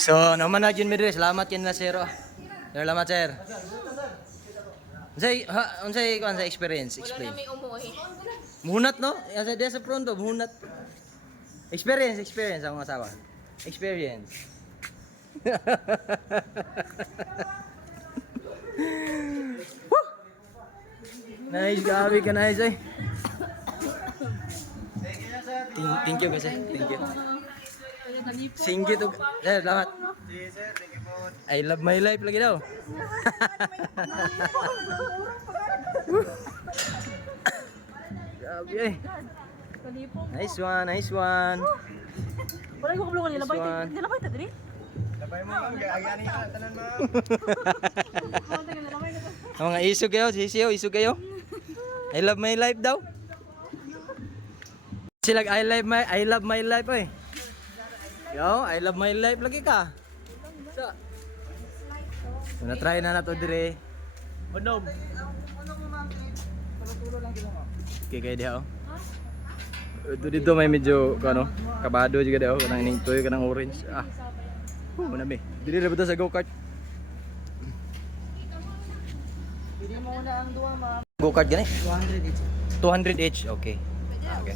So, naman na dyan midre, salamat yan na sir. Salamat sir. Unsay experience? Explain. Wala na may umuwi. Muhunat no? Asa dia sa pronto, muhunat. Experience ang mga asawa. Experience. Woo! Nice, gabi ka nice eh. Thank you guys eh. Thank you. Singgit to. Sir, salamat. I love my life lagi daw. Grabe eh. Nice one, nice one. Wala ko kabulungan nila. Nice one. Nila ba ito dali? Labay mo ma'am, gagani ka tanan ma'am. Ang mga isog kayo, sisiyo, isog kayo. I love my life daw. Sila I love my life eh. Yo, I love my life lagi ka. So, na-try na to dire. Onom. Okay, kaya diha oh. Ito dito may medyo ano, kabado juga daw kanang ning toy kanang orange. Ah. Manami. Dili ra sa go-kart. Pili mo na ang duwa, ma'am. Go-kart gani? 200 each. 200 each. Okay. Okay.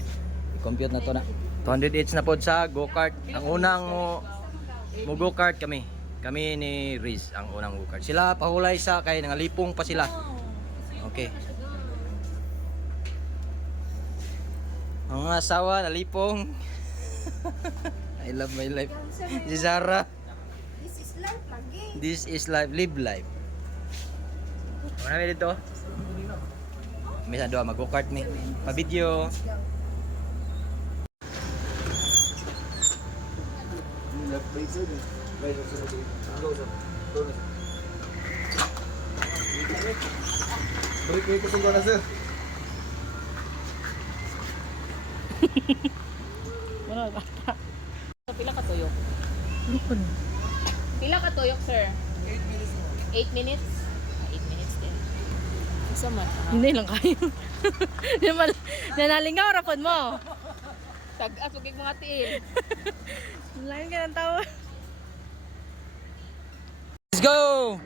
I-compute na to na. 200 each na pod sa go-kart. Ang unang mo go-kart kami. Kami ni Riz ang unang go-kart. Sila pahulay sa kay nangalipong pa sila. Okay. Ang mga asawa nalipong. I love my life. Si Zara. This is life lagi. This is life. Live life. Ano na dito? Misa doa mag-go-kart mi. Pa-video. Break ko sa na sir. Wala ba? Pila ka tuyok? Lukon. Pila ka tuyok, sir? 8 minutes. 8 minutes din. Isa man. Hindi lang kayo. Nanalingaw rapon mo. Tag-as, wag yung mga tiil. Lain ka ng tawa. Let's go!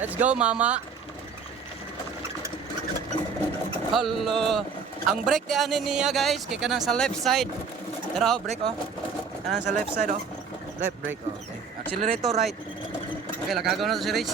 Let's go, mama! Hello! Ang brake di anin niya guys, kay kanang sa left side. Tara oh, brake oh. Kanang sa left side oh. Left brake oh. Okay. Accelerator right. Okay, lagagaw na to si Rich.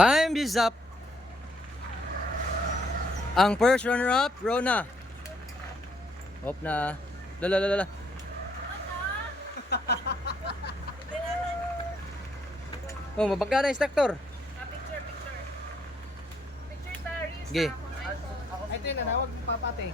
Time is up. Ang first runner-up, Rona. Hop na. Lala. Oh, mabagka na instructor. Picture tayo. Sige. Ito yung nanawag papate.